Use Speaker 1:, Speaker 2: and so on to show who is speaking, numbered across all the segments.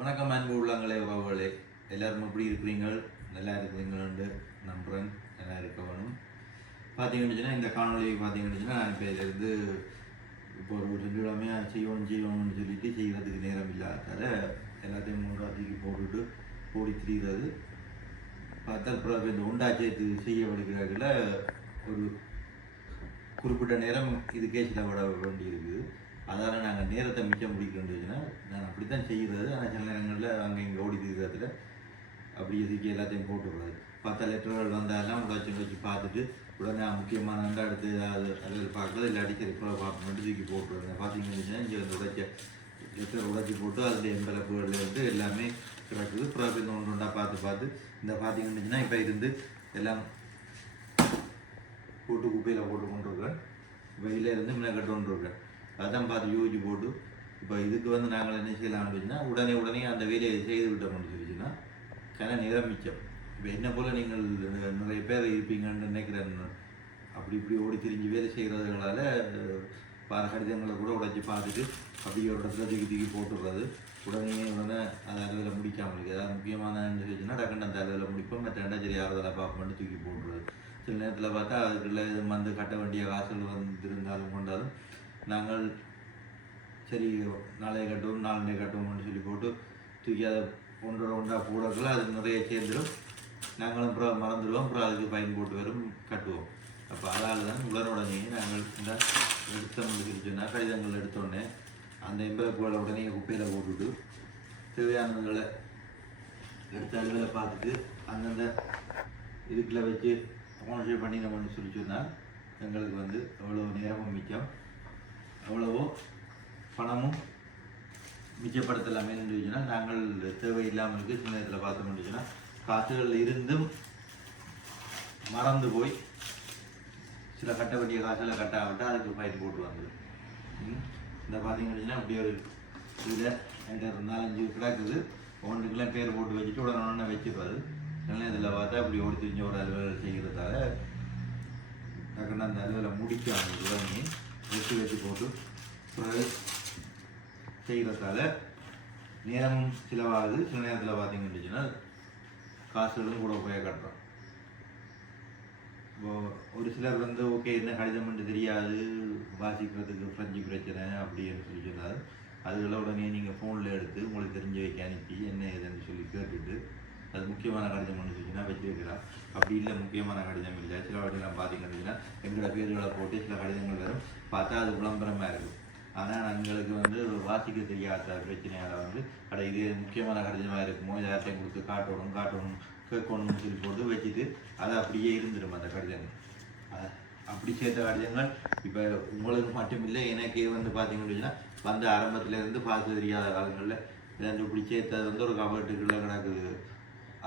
Speaker 1: வணக்கம் அன்பு உள்ளங்களே உறவுகளே. எல்லோரும் எப்படி இருக்கிறீங்க நல்லா இருக்கிறீங்களு நம்புறேன். நல்லா இருக்க வேணும். பார்த்தீங்கன்னு இந்த காணொலி பார்த்தீங்கன்னு இப்போ இதிலிருந்து இப்போ ஒரு ரெண்டு கிழமையாக செய்வோம் செய்யணும்னு சொல்லிட்டு செய்கிறதுக்கு நேரம் இல்லாதால எல்லாத்தையும் மூன்றா தூக்கி போட்டுட்டு ஓடி திரிகிறது. பார்த்தா அப்புறம் இந்த உண்டாச்சியத்து சேர்த்து செய்ய ஒரு குறிப்பிட்ட நேரம் இதுக்கே செலவிட வேண்டியிருக்குது. அதனால் நாங்கள் நேரத்தை மிச்சம் முடிக்கின்றதுன்னா நான் அப்படி தான் செய்கிறது. ஆனால் சில நேரங்களில் அங்கே இங்கே ஓடி தீர்க்கத்தில் அப்படி இதுக்கு எல்லாத்தையும் போட்டுடுறது. பத்து லெட்டர்கள் வந்தாலும் உடச்சி வச்சு பார்த்துட்டு உடனே முக்கியமான அந்த அடுத்து அது அதில் பார்க்குறது இல்லை அடிக்கிற இப்போ பார்க்கணுட்டு தூக்கி போட்டுருங்க பார்த்தீங்கன்னா இங்கே வந்து உடைச்ச லெட்டர் உடைச்சி போட்டு அதில் எம்பலப்புகளில் இருந்து எல்லாமே கிடக்குது. அப்புறம் இந்த ஒன்று ஒன்றா பார்த்து பார்த்து இந்த பார்த்தீங்கன்னா இப்போ இருந்து எல்லாம் போட்டு குப்பையில் போட்டு கொண்டிருக்கேன் வெயில இருந்து மினக்கட்டு கொண்டிருக்கேன் அதான் பார்த்து யோசிச்சு போட்டு இப்போ இதுக்கு வந்து நாங்கள் என்ன செய்யலாம் அப்படின்னா உடனே உடனே அந்த வேலையை செய்து விட்டோம்னு சொல்லிச்சுன்னா கன நிரமிச்சம் இப்போ என்ன போல் நீங்கள் நிறைய பேர் இருப்பீங்கன்னு நினைக்கிறேன். அப்படி இப்படி ஓடி திரிஞ்சு வேலை செய்கிறதுனால பார கடிதங்களை கூட உடைச்சி பார்த்துட்டு அப்படியே ஒரு இடத்துல தூக்கி தூக்கி போட்டுடுறது. உடனே உடனே அந்த அளவில் முடிக்காமல் இருக்குது ஏதாவது முக்கியமான சொல்லிச்சுன்னா டக்குன்னு அந்த அளவில் முடிப்போம். மற்ற ரெண்டா சரி ஆறுதலாக பார்ப்போம்னு தூக்கி போட்டுறது சில நேரத்தில் பார்த்தா அதுக்குள்ள இது வந்து கட்ட வேண்டிய வாசல் வந்திருந்தாலும் கொண்டாலும் நாங்கள் சரி நாளை கட்டுவோம் நாளை கட்டுவோம்னு சொல்லி போட்டு தூக்கி அதை ஒன்றரை ஒன்றா போடக்குள்ள அது நிறைய சேர்ந்துடும் நாங்களும் அப்புறம் மறந்துடுவோம் அப்புறம் அதுக்கு பயன் போட்டு வரும் கட்டுவோம். அப்போ அதால் தான் உடனே நாங்கள் இந்த எடுத்தோம்னு சொல்லி சொன்னால் கடிதங்கள் எடுத்தோடனே அந்த எம்பளப்புகளை உடனே குப்பையில் போட்டுட்டு தேவையானதுகளை எடுத்த அதுகளை பார்த்துட்டு அந்தந்த இதுக்குள்ள வச்சு ஓனர்ஷிப் பண்ணி நம்ம சொல்லி சொன்னால் எங்களுக்கு வந்து அவ்வளோ நேரமும் மிச்சம். எவ்வளவோ பணமும் மிச்சப்படுத்தலாமே இருந்துச்சுன்னா நாங்கள் தேவையில்லாமல் இருக்குது சில நேரத்தில் பார்த்தோம் இருந்துச்சுன்னா காசுகளில் இருந்தும் மறந்து போய் சில கட்ட வேண்டிய காசுகளை கட்டாவிட்டா அதுக்கு ஃபைன் போட்டு இந்த பார்த்தீங்கன்னா அப்படி ஒரு இதில் என்கிட்ட நாலஞ்சு கிடக்குது. ஒன்றுக்கெல்லாம் பேர் போட்டு வச்சுட்டு உடனே உடனே வச்சுப்பாரு. இல்லைன்னா இதில் பார்த்தா அப்படி ஓடி தெரிஞ்ச ஒரு அலுவலர் செய்கிறதால டக்குன்னு அந்த அலுவலை முடிக்காம உடனே வச்சு வச்சு போட்டு ஃப்ரை செய்கிறதால நேரமும் செலவாகுது. சில நேரத்தில் பார்த்தீங்கன்னு காசுகளும் கூட போய் கட்டுறோம் இப்போ ஒரு சிலர் வந்து ஓகே என்ன கடிதம்னு தெரியாது. வாசிக்கிறதுக்கு ஃப்ரெஞ்சு பிரச்சனை அப்படின்னு சொல்லி சொன்னார் அதுகளை உடனே நீங்கள் ஃபோனில் எடுத்து உங்களுக்கு தெரிஞ்ச வைக்க அனுப்பி என்ன ஏதுன்னு சொல்லி கேட்டுட்டு அது முக்கியமான கடிதம் வந்துச்சுன்னா வச்சிருக்கலாம் அப்படி இல்லை முக்கியமான கடிதம் இல்லை. சில வாட்டிலாம் பார்த்தீங்கன்னா எங்களோட பேர்களை போட்டு சில கடிதங்கள் வரும். பார்த்தா அது விளம்பரமாக இருக்கும். ஆனால் எங்களுக்கு வந்து வாசிக்க தெரியாத பிரச்சனையால் வந்து அட இது முக்கியமான கடிதமாக இருக்குமோ? எல்லாத்தையும் கொடுத்து காட்டணும் காட்டணும் கேட்கணும்னு சொல்லி போட்டு வச்சுட்டு அது அப்படியே இருந்துடும் அந்த கடிதங்கள். அப்படி சேர்த்த கடிதங்கள் இப்போ உங்களுக்கு மட்டும் இல்லை எனக்கே வந்து பார்த்தீங்கன்னா வந்த ஆரம்பத்துல இருந்து பார்த்து தெரியாத காலங்களில் இப்படி சேர்த்தது வந்து ஒரு கபட்டுக்குள்ளே கிடக்குது.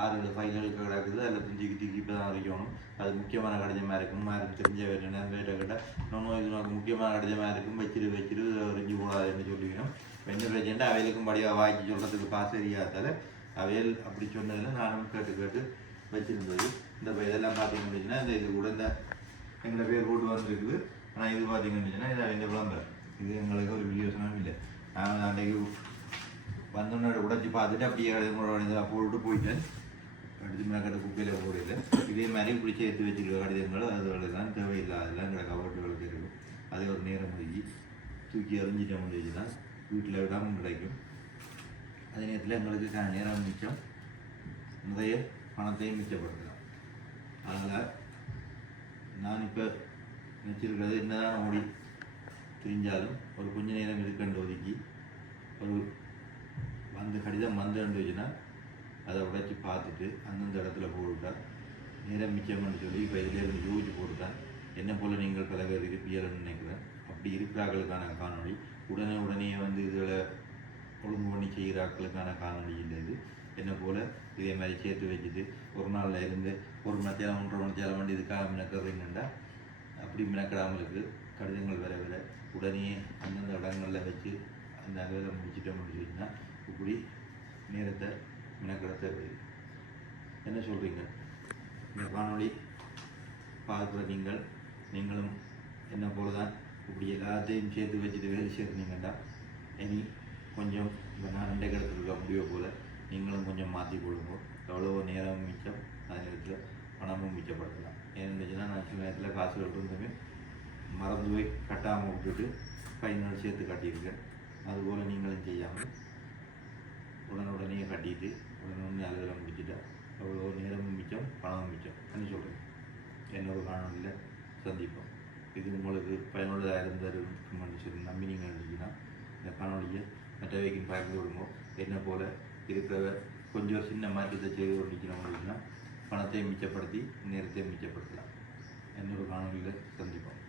Speaker 1: ஆறு ஃபைனலுக்கு கிடக்குது அதில் தூக்கி தூக்கி இப்போ தான் அரைக்கணும். அது முக்கியமான கடிதமாக இருக்கும். யாருக்கு தெரிஞ்ச வேணும் வேட்டை கிட்ட இன்னொன்று இது நமக்கு முக்கியமான கடிதமாக இருக்கும். வச்சிரு வச்சிரு அறிஞ்சு கூடாதுன்னு சொல்லிக்கணும். என்ன பிரச்சனை அவைகளுக்கும் படியாக வாங்கி சொல்கிறதுக்கு பாச தெரியாதால அவையல் அப்படி சொன்னதில் நானும் கேட்டு கேட்டு வச்சிருந்தது. இந்த இதெல்லாம் இதெல்லாம் அப்படின்னா இந்த இது கூட இந்த எங்களை பேர் போட்டு வந்துருக்குது. ஆனால் இது பார்த்தீங்கன்னா இது இந்த விளம்பரம். இது எங்களுக்கு ஒரு வில்லியோசனம் இல்லை. நாங்கள் அன்றைக்கு வந்தோடனே உடச்சி பார்த்துட்டு அப்படியே கடிதங்களோட இதெல்லாம் போட்டுட்டு போயிட்டேன் அடுத்து மேற்கட்ட குப்பையில் போடல இதே மாதிரி பிடிச்சி எடுத்து வச்சுக்கிற கடிதங்கள் அதோட தான் தேவையில்லாதெல்லாம் கிடக்க கவர்ட்டுகளுக்கு இருக்கும் அதே ஒரு நேரம் முடிஞ்சு தூக்கி எறிஞ்சிட்ட முடிஞ்சுன்னா வீட்டில் விடாமல் கிடைக்கும் அதே நேரத்தில் எங்களுக்கு க- நேரம் மிச்சம் நிறைய பணத்தையும் மிச்சப்படுத்தலாம் அதனால் நான் இப்போ நினச்சிருக்கிறது என்னதான் ஓடி தெரிஞ்சாலும் ஒரு கொஞ்ச நேரம் இருக்கண்டு ஒதுக்கி ஒரு அந்த கடிதம் வந்துருந்துச்சுன்னா அதை உடைச்சி பார்த்துட்டு அந்தந்த இடத்துல போட்டுட்டா நேரம் மிச்சம்னு சொல்லி இப்போ இதிலேருந்து யோசிச்சு போட்டுட்டேன் என்ன போல் நீங்கள் பல இருப்பீர்கள்னு நினைக்கிறேன். அப்படி இருக்கிறார்களுக்கான காணொளி உடனே உடனே வந்து இதில் ஒழுங்கு பண்ணி செய்கிறார்களுக்கான காணொளி இல்லை இது என்ன போல் இதே மாதிரி சேர்த்து வச்சுட்டு ஒரு நாளில் இருந்து ஒரு மத்தியானம் ஒன்றரை மணித்தியாலம் வண்டி இதுக்காக மினக்கிறீங்கண்டா அப்படி மினக்கிடாமலுக்கு கடிதங்கள் வர வர உடனே அந்தந்த இடங்களில் வச்சு அந்த அலுவலை முடிச்சிட்டோம் சொல்லிங்கன்னா இப்படி நேரத்தை மினக்கிட தேவையில்லை என்ன சொல்கிறீங்க இந்த காணொளி பார்க்குற நீங்கள் நீங்களும் என்ன போல தான் இப்படி எல்லாத்தையும் சேர்த்து வச்சுட்டு வேலை செய்கிறீங்கடா இனி கொஞ்சம் இப்போ நான் ரெண்டே கிடத்துக்கு முடியோ போல் நீங்களும் கொஞ்சம் மாற்றி கொடுங்க. எவ்வளோ நேரம் மிச்சம் அதே நேரத்தில் பணமும் மிச்சப்படுத்தலாம். ஏன்னு நான் சில நேரத்தில் காசு இருந்துமே மறந்து போய் கட்டாமல் விட்டுட்டு ஃபைனல் சேர்த்து கட்டியிருக்கேன். அதுபோல் நீங்களும் செய்யாமல் உடனுடனே கட்டிட்டு உடனே அலுவலகம் முடிச்சுட்டா அவ்வளோ நேரமும் மிச்சம் பணமும் மிச்சம். பண்ணி சொல்கிறேன் என்னோட காணொலியில் சந்திப்போம். இது உங்களுக்கு பயனுள்ளதாக இருந்திருக்கும்னு சொல்லி நம்பி நீங்கள் இருந்துச்சுன்னா இந்த காணொலியை மற்றவைக்கும் பயந்து விடுங்க. என்ன போல் இருக்கிற கொஞ்சம் சின்ன மாற்றத்தை செய்து கொண்டிருக்கிறோம் அப்படின்னா பணத்தை மிச்சப்படுத்தி நேரத்தை மிச்சப்படுத்தலாம். என்னோட காணொலியில் சந்திப்போம்.